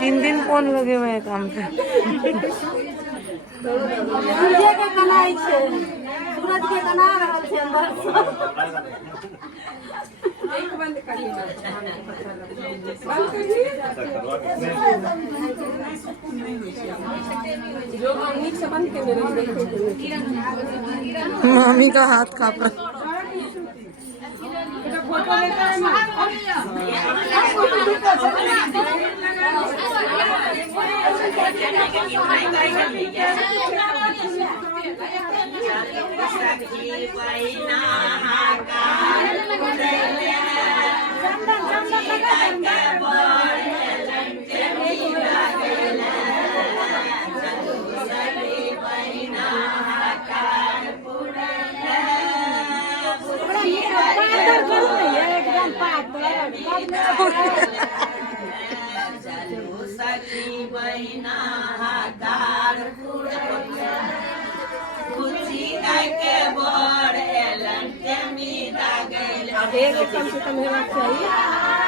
तीन दिन कौन लगे हुए हैं काम पे। सूर्य के कनाई छे, सूरज के कना रहल छे अंदर से। एक बंद करिए ना, बंद करिए जो हम नीचे से बंद के मेरे देखे। मामी का हाथ कांप रहा। फोटो लेता है ना एक कम से कम होना चाहिए।